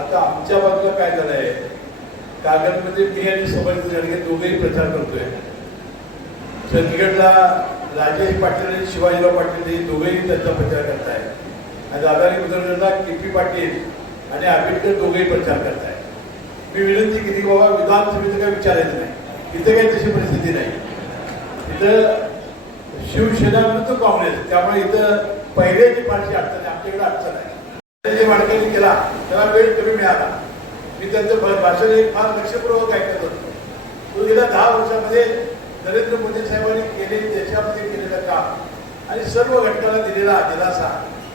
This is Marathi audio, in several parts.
आता आमच्या बाजूला काय झालंय? कागदमध्ये मी आणि सोबत गाडगे दोघेही प्रचार करतोय. चंदगडला राजेश पाटील आणि शिवाजीराव पाटील हे दोघेही त्यांचा प्रचार करताय आणि दादानी बुजुर्गला के पी पाटील आणि आंबेडकर दोघेही प्रचार करताय मी विनंती केली बाबा विधानसभेचं काही विचारायचं नाही. इथं काही तशी परिस्थिती नाही. इथं शिवसेना विरुद्ध काँग्रेस त्यामुळे इथं पहिल्याची फारशी अडचण आहे. आमच्याकडे अडचण आहे. जे केला त्याला वेळ कमी मिळाला. मी त्यांचं भाषण एक फार लक्षपूर्वक ऐकत होतो. तो गेल्या दहा वर्षामध्ये नरेंद्र मोदी साहेबांनी केले देशामध्ये केलेलं काम आणि सर्व घटकाला दिलेला दिलासा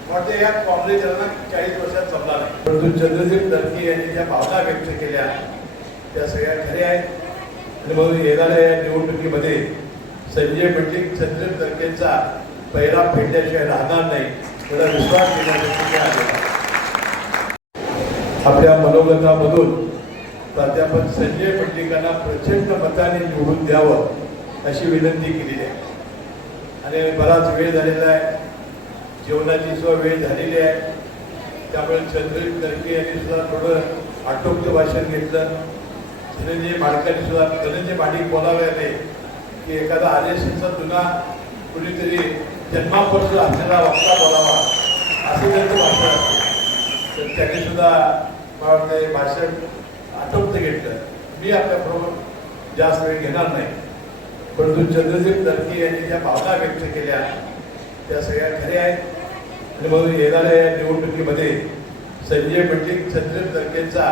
वाटते या काँग्रेसला चाळीस वर्षात जमला नाही. परंतु चंद्रजीत तडके यांनी ज्या भावना व्यक्त केल्या त्या सगळ्या खऱ्या आहेत. आणि म्हणून येणाऱ्या या निवडणुकीमध्ये संजय पंडित चंद्रजीत तडकेंचा पहिला फेडल्याशिवाय राहणार नाही त्याला विश्वास देण्यासाठी आलेला आपल्या मनोगतामधून प्राध्यापक संजय पंडिकांना प्रचंड मताने निवडून द्यावं अशी विनंती केलेली आहे. आणि बराच वेळ झालेला आहे. जेवणाची सुद्धा वेळ झालेली आहे. त्यामुळे चंद्रजीत तडके यांनी सुद्धा थोडं आटोक्य भाषण घेतलं. धनंजय माडकांनी सुद्धा धनंजय माडिक बोलावे आले की एखादा आर एस एसचा जुना कुणीतरी जन्मापासून असलेला वक्ता बोलावा असं त्यांचं भाषण असते. तर त्यांनी सुद्धा मला वाटतं भाषण आटोपतं घेतलं. मी आपल्याबरोबर जास्त वेळ घेणार नाही. परंतु चंद्रजीत तडके यांनी ज्या भावना व्यक्त केल्या त्या सगळ्या खऱ्या आहेत. आणि म्हणून येणाऱ्या या निवडणुकीमध्ये संजय म्हणजे चंद्रजीत दर्केचा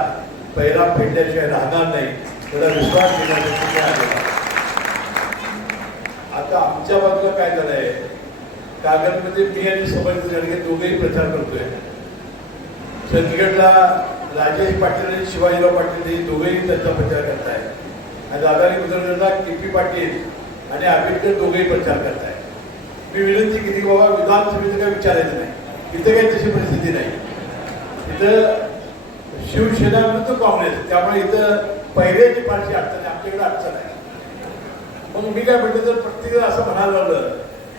पहिला फेडल्याशिवाय राहणार नाही त्याला विश्वास देण्यासाठी आता आमच्या बाजूला काय झालं आहे कागदमध्ये मी आणि समर्थ गाडगे दोघेही प्रचार करतोय. चंदगडला राजेश पाटील आणि शिवाजीराव पाटील हे दोघेही त्यांचा प्रचार करताय. आणि दादानी बुजुर्गला के पी पाटील आणि आंबेडकर दोघेही प्रचार करताय. मी विनंती केली की बाबा विधानसभेचं काही विचारायचं नाही. इथं काही तशी परिस्थिती नाही. इथं शिवसेना विरुद्ध काँग्रेस त्यामुळे इथं पहिल्याची फारशी अडचण आहे आमच्याकडे अडचण आहे. मग मी काय म्हणतो तर प्रत्येक असं म्हणायला लागलं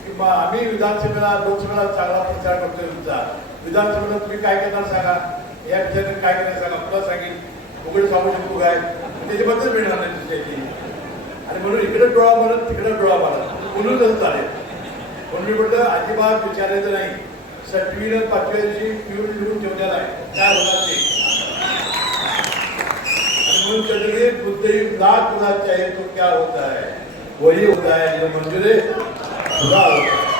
की मग आम्ही विधानसभेला लोकसभेला चांगला प्रचार करतोय तुमचा. विधानसभेला तुम्ही काय करणार सांगा? या विषयाने काय करायचं सांगा? तुला सांगेल उघड सांगू शकतो काय? त्याच्याबद्दल मिळणार नाही दुसऱ्याची आणि म्हणून इकडे डोळा मारत तिकडे डोळा मारत. म्हणून कसं चालेल. म्हणून मी म्हटलं अजिबात विचारायचं नाही. सटवीनं पाचव्या पिऊन लिहून ठेवलेला आहे. काय होणार ते? म्हणून चंद्रगिरी बुद्ध लाख खुदा आहे तो क्या होता है? वही होता है जो मंजुरे खुदा होता है.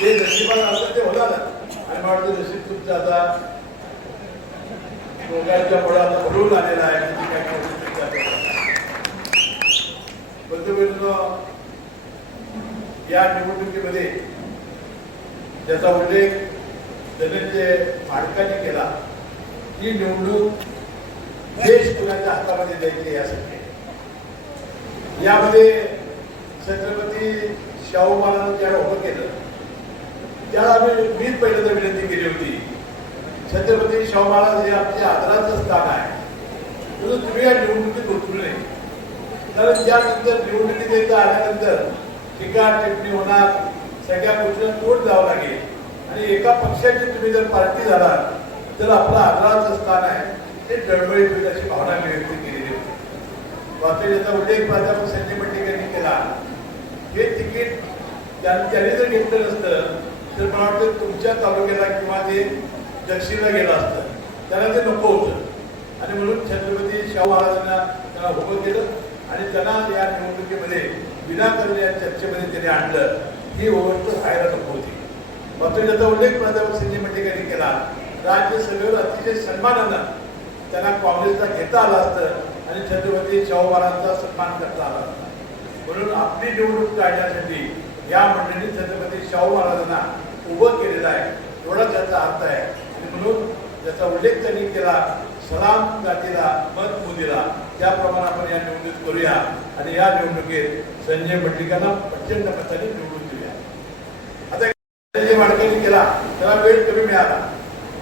जे नशिबात असं ते होणार आणि मला वाटतं नशीब तुमचं आता मुळे आता भरून आलेला आहे किती काय या निवडणुकीमध्ये ज्याचा उल्लेख धनंजय माडकांनी केला ही निवडणूक देश कुणाच्या हातामध्ये द्यायची यासाठी यामध्ये छत्रपती शाहू महाराजांनी ज्याला उभं केलं त्याला आम्ही मीच पहिल्यांदा विनंती केली होती. छत्रपती शाहू महाराज हे आमचे आदराचं स्थान आहे. म्हणून तुम्ही या निवडणुकीत उतरू नये. कारण त्यानंतर निवडणुकीत एकदा आल्यानंतर टीका टिप्पणी होणार. सगळ्या गोष्टीला तोड द्यावं लागेल. आणि एका पक्षाची तुम्ही जर पार्टी झाला तर आपलं आदराचं स्थान आहे. ते डळमळीत होईल अशी भावना मी व्यक्त केलेली होती. वास्तविक याचा उल्लेख प्राध्यापक संजय मंडिक यांनी केला. हे तिकीट त्यांनी जर घेतलं नसतं तर मला वाटतं तुमच्या तालुक्याला किंवा ते दक्षिणला गेलं असतं. त्याला ते नको होतं. आणि म्हणून छत्रपती शाहू महाराजांना त्याला उभं केलं आणि त्यांना या निवडणुकीमध्ये विनाकारण या चर्चेमध्ये त्यांनी आणलं. ही गोष्ट व्हायला नको होती. मात्र त्याचा उल्लेख प्राध्यापक संजय मंडिक यांनी केला. राज्यसभेवर अतिशय सन्मानानं त्यांना काँग्रेसला घेता आलं असतं आणि छत्रपती शाहू महाराजांचा सन्मान करता आला असता. म्हणून आपली निवडणूक काढण्यासाठी या मंडळींनी छत्रपती शाहू महाराजांना उभं केलेलं आहे. एवढा त्याचा अर्थ आहे. म्हणून त्याचा उल्लेख त्यांनी केला सलाम जातीला मत मोदीला त्याप्रमाणे आपण या निवडणूक करूया. आणि या निवडणुकीत संजय मंडिकांना प्रचंड मताने निवडून देऊया आता संजय वाडकरी केला त्याला वेळ कमी मिळाला.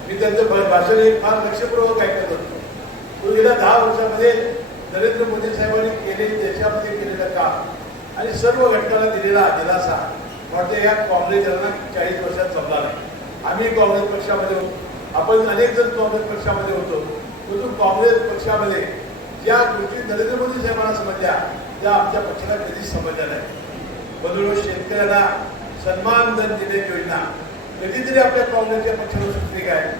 मी त्यांचं भाषण एक फार लक्षपूर्वक ऐकत होतो. तो गेल्या दहा वर्षामध्ये नरेंद्र मोदी साहेबांनी केले देशामध्ये केलेलं काम. आणि सर्व घटकाला दिलेला दिलासा. वाटतं या काँग्रेस चाळीस वर्षात जमला नाही. आम्ही काँग्रेस पक्षामध्ये होतो. आपण अनेक जण काँग्रेस पक्षामध्ये होतो. परंतु काँग्रेस पक्षामध्ये? ज्या गोष्टी नरेंद्र मोदी साहेबांना समजल्या त्या आमच्या पक्षाला कधीच समजल्या नाही म्हणून शेतकऱ्यांना सन्मान धन देण्याची योजना कधीतरी आपल्या काँग्रेसच्या पक्षाला सुचली काय?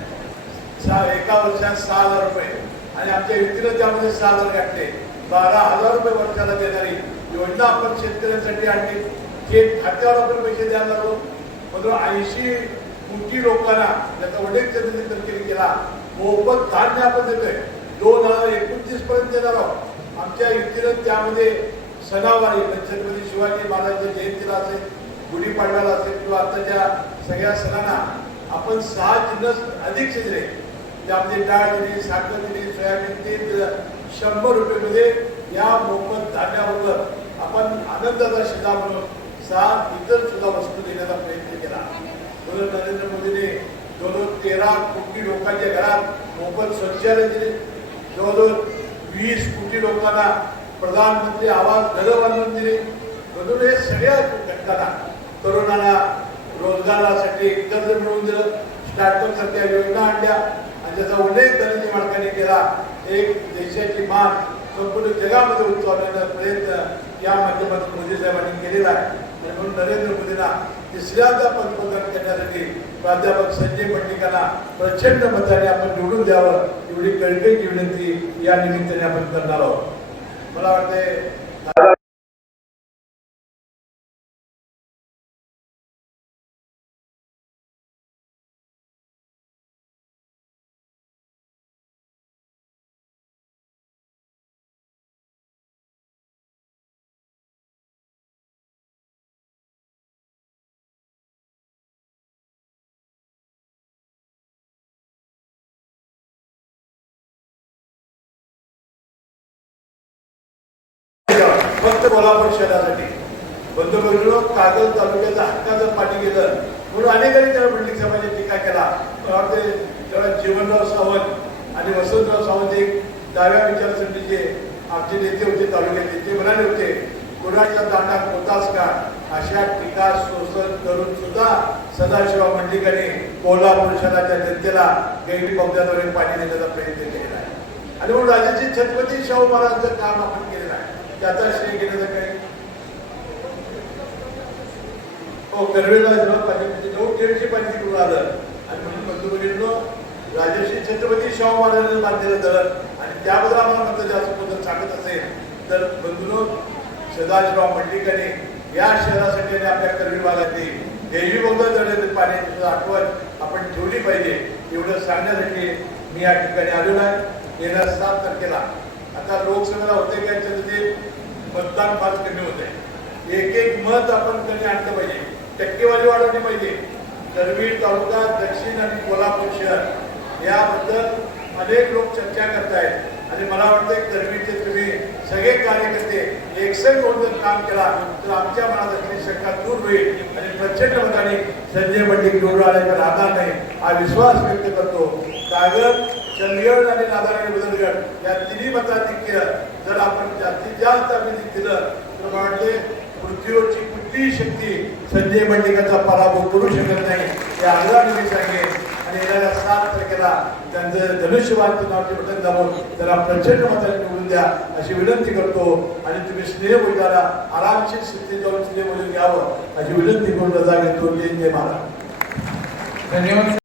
सहा एका वर्षात सहा हजार रुपये. आणि आमच्या युतीनं त्यामध्ये सहा हजार घातले. बारा हजार रुपये वर्षाला देणारी योजना आपण शेतकऱ्यांसाठी आणली. थेट खात्यावर आपण पैसे द्यायला लागलो. म्हणून ऐंशी कोटी लोकांना त्याचा उल्लेख त्यांनी केला मोफत धान्य आपण देतोय. दोन हजार एकोणतीस पर्यंत देणार आहोत. आमच्या युतीनं त्यामध्ये सणावारी म्हणजे छत्रपती शिवाजी महाराजांच्या जयंतीला असेल गुढीपाडव्याला असेल किंवा आताच्या सगळ्या सणांना आपण सहा जिन्नस अधिक शिजले. त्यामध्ये डाळ दिली साखर दिली सोयाबीन तेल शंभर शंभर रुपयेमध्ये या मोफत धान्याबरोबर आपण आनंदाचा शिधा म्हणून सहा इतर सुद्धा वस्तू देण्याचा प्रयत्न केला. म्हणून नरेंद्र मोदीने जवळजवळ तेरा कोटी लोकांच्या घरात मोफत शौचालय दिले. जवळजवळ वीस कोटी लोकांना प्रधानमंत्री आवास घरं बांधून दिले. म्हणून हे सगळ्या घटकांना तरुणांना रोजगारासाठी कर्ज मिळवून दिलं. स्टार्टअप सारख्या योजना आणल्या. आणि त्याचा उल्लेख धनंजय माडकांनी केला. एक देशाची मान संपूर्ण जगामध्ये उचलण्याचा प्रयत्न या माध्यमातून मोदी साहेबांनी केलेला आहे. म्हणून नरेंद्र मोदींना तिसऱ्यांदा पंतप्रधान करण्यासाठी प्राध्यापक संजय पंडितांना प्रचंड मताने आपण निवडून द्यावं एवढी कळकळीची विनंती या निमित्ताने आपण करणार आहोत. मला वाटते कोल्हापूर शहरासाठी. बंद करून कागल तालुक्याचा हक्काचं पाठी गेलं. म्हणून अनेकांनी त्याला मंडलिक समाजाची टीका केला. मला वाटते जीवनराव सावंत आणि वसंतराव सावंत एक डाव्या विचारसरणीचे आमचे नेते होते तालुक्याचे ते म्हणाले होते कोणाच्या दांडात होतास का? अशा टीका शोषण करून सुद्धा सदाशिवराव मंडलिकांनी कोल्हापूर शहराच्या जनतेला गैरी बोगद्याद्वारे पाणी देण्याचा प्रयत्न केला आणि म्हणून राजाची छत्रपती शाहू महाराजांचं काम आपण केलं. त्याचा श्रेय घेण्याचा काय हो कर्वेला जेव्हा पाणी म्हणजे नऊ दीडशे पाणी तिकडून आलं. आणि म्हणून बंधू भगिनींनो राजश्री छत्रपती शाहू महाराजांना बांधलेलं धरण आणि त्याबद्दल आम्हाला म्हणतं जास्त बद्दल सांगत असेल तर बंधूनो सदाशिवराव मंडलिकांनी या शहरासाठी आणि आपल्या करवी भागातली देवी बोगदा धरणातील पाण्याची सुद्धा आठवण आपण ठेवली पाहिजे. एवढं सांगण्यासाठी मी या ठिकाणी आलेलो आहे. येणार सात तारखेला आता लोकसभेला होते काय तर मतदान फार कमी होते एक एक मत आपण कमी आणलं पाहिजे? टक्केवारी वाढवली पाहिजे. करवीर तालुका दक्षिण आणि कोल्हापूर शहर याबद्दल अनेक लोक चर्चा करतायत. आणि मला वाटतं करवीरचे तुम्ही सगळे कार्यकर्ते एकसंघ होऊन जर काम केला तर आमच्या मनात असलेली शंका दूर होईल. आणि प्रचंड मताने संजय पंडित निवडून आल्याचा राहणार नाही हा विश्वास व्यक्त करतो. कागद चंदगड आणि नादार बदलगड या तिन्ही मताधिक्य जर आपण जास्तीत जास्त अभिजित दिलं तर मला वाटते पृथ्वीवरची कुठलीही शक्ती संजय मंडिकाचा पराभव करू शकत नाही. हे आग्रहाने सांगेन. आणि येणाऱ्या सात तारखेला त्यांचं धनुष्यबाणचं नावचे बटन दाबून त्याला प्रचंड मताने निवडून द्या अशी विनंती करतो. आणि तुम्ही स्नेह बोलताना आरामशीर स्थिती जाऊन स्नेह बोलून घ्यावं अशी विनंती करून रजा घेतो. जय महाराज धन्यवाद.